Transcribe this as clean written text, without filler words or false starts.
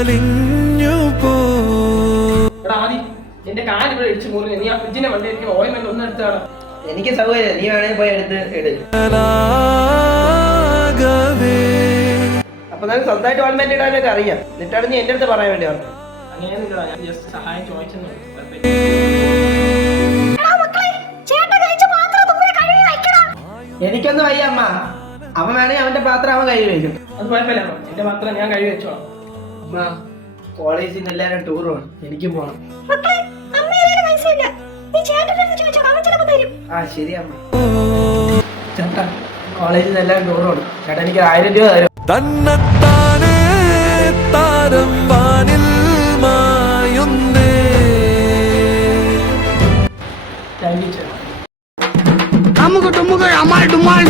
അലിഞ്ഞു പോ. എന്റെ കാല് ഇവിടെ ഇടിച്ചു പോകുന്നു. നീ ആ ഫ്രിഡ്ജിന്റെ വണ്ടിയിൽ ഓയിൽമെന്റ് ഒന്നും എടുത്താണ്. എനിക്ക് സൗകര്യം, നീ വേണേ പോയി എടുത്ത് ഇട്. അപ്പൊ നിനക്ക് സ്വന്തമായിട്ട് ഓയിൽമെന്റ് ഇടാനൊക്കെ അറിയാം, എന്നിട്ടാണ് നീ എന്റെ അടുത്ത് പറയാൻ വേണ്ടി പറഞ്ഞു. അങ്ങനെയൊന്നുമില്ല, ഞാൻ ജസ്റ്റ് സഹായം ചോദിച്ചെന്നുള്ളൂ. എനിക്കൊന്നും വയ്യ അമ്മ. അവൻ വേണമെങ്കിൽ അവന്റെ പാത്രം അവൻ കഴുകി വയ്ക്കും. അത് കുഴപ്പമില്ല, എന്റെ പാത്രം ഞാൻ കഴുകി വെച്ചോളാം. അമ്മ, കോളേജിൽ നിന്ന് എല്ലാവരും ടൂർ പോകണം, എനിക്കും പോകണം. ആ ശരി അമ്മ. ചേട്ടാ, കോളേജിൽ നിന്ന് എല്ലാവരും ടൂർ പോകണം. ചേട്ടാ, എനിക്ക് 1000 രൂപ തരും. തന്നത്താനേ താരം വാനിൽ മായുന്നേ. താങ്ക് യു ചേട്ടാ. Kamu ketemu kayak amal dumal.